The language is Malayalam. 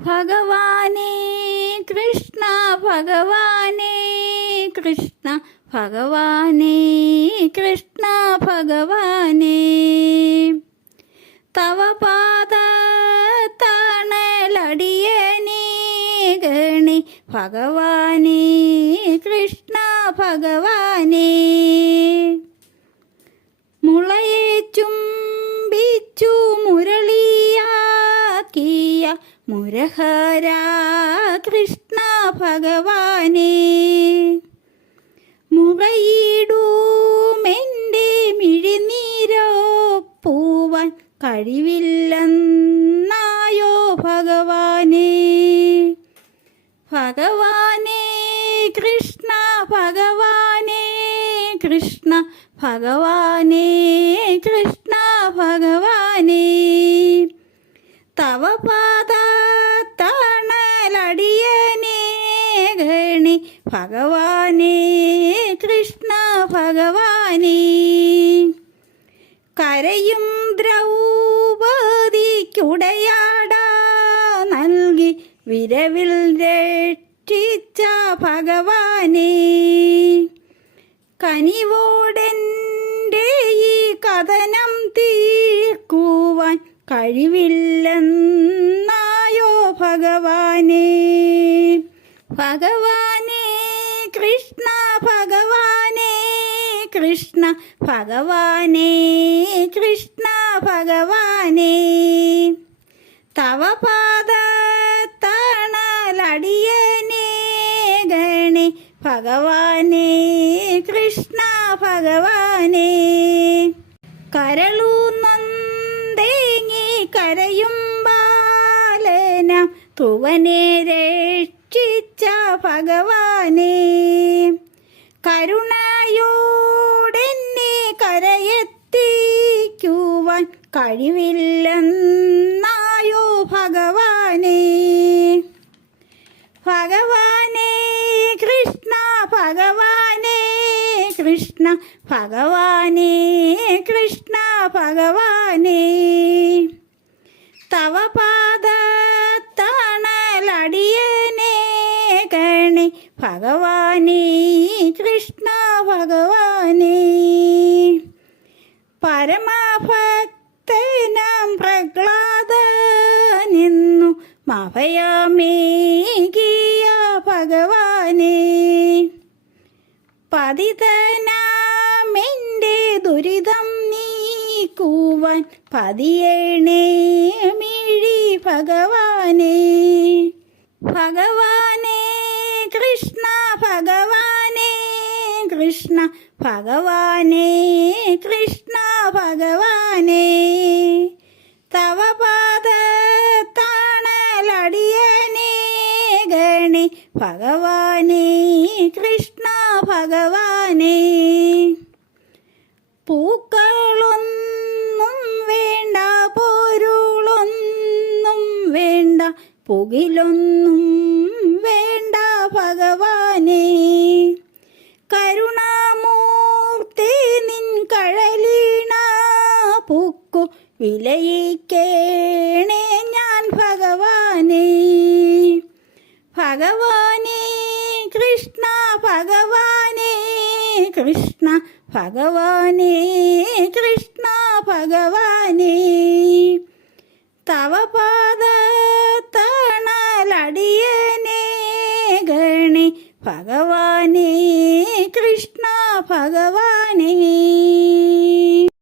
ഭഗവാനേ കൃഷ്ണ ഭഗവാനേ കൃഷ്ണ ഭഗവാനേ കൃഷ്ണ ഭഗവാനേ തവ പാദ തണലടിയനേ ഗണി ഭഗവാനേ കൃഷ്ണ ഭഗവാനേ മുളയെ ചുംബിച്ചു മുരളിയാക്കിയ മുരഹര കൃഷ്ണ ഭഗവാനേ മുറയിടുമെൻ്റെ മിഴിനീരൊപ്പുവാൻ കഴിവില്ലെന്നായോ ഭഗവാനേ ഭഗവാനേ കൃഷ്ണ ഭഗവാനേ കൃഷ്ണ ഭഗവാനേ കൃഷ്ണ ഭഗവാനേ തവ പാദ തണലടിയനേ ഗണി ഭഗവാനേ കൃഷ്ണ ഭഗവാനേ കരയും ദ്രൗപദിക്കുടയാട നൽകി വിരവിൽ രക്ഷിച്ച ഭഗവാനേ കനിവോടെൻ്റെ ഈ കഥനം തീർക്കുവാൻ കഴിവില്ലെന്നായോ ഭഗവാനേ ഭഗവാനേ കൃഷ്ണ ഭഗവാനേ കൃഷ്ണ ഭഗവാനേ കൃഷ്ണ ഭഗവാനേ തവ പാദ തണലടിയനേ ഗണി ഭഗവാനേ കൃഷ്ണ ഭഗവാനേ കരളു നന്ദേങ്ങി കരയും ബാലന തുവനെ രക്ഷിച്ച ഭഗവാനേ കരുണയോടെന്നെ കരയെത്തിക്കുവാൻ കഴിവില്ലെന്നായോ ഭഗവാനേ ഭഗവാനേ കൃഷ്ണ ഭഗവാനേ കൃഷ്ണ ഭഗവാനേ കൃഷ്ണ ഭഗവാനേ തവ പാദ തണലടിയനേ ഗണി ഭഗവാനേ കൃഷ്ണ ഭഗവാനേ പരമഭക്തനാം പ്രഹ്ലാദനെന്നു അഭയമേകിയ ഭഗവാനേ പതിതനാമെൻ്റെ ദുരിതം നീക്കുവാൻ പതിയേണേ മിഴി ഭഗവാനേ ഭഗവാനേ കൃഷ്ണ ഭഗവാനേ കൃഷ്ണ ഭഗവാനേ കൃഷ്ണ ഭഗവാനേ തവ പാദ തണലടിയനേ ഗണി ഭഗവാനേ കൃഷ്ണ ഭഗവാനേ പൂക്കളൊന്നും വേണ്ട പൊരുളൊന്നും വേണ്ട പുകിലൊന്നും വേണ്ട ഭഗവാനേ കരുണാമൂർത്തി നിൻ കഴലീണ പൂക്കു വിലയിക്കേണേ ഞാൻ ഭഗവാനേ ഭഗവാനേ കൃഷ്ണ ഭഗവാനേ കൃഷ്ണ ഭഗവാനേ കൃഷ്ണ ഭഗവാനേ തവ പാദ തണലടിയനേ ഗണി ഭഗവാനേ കൃഷ്ണ ഭഗവാനേ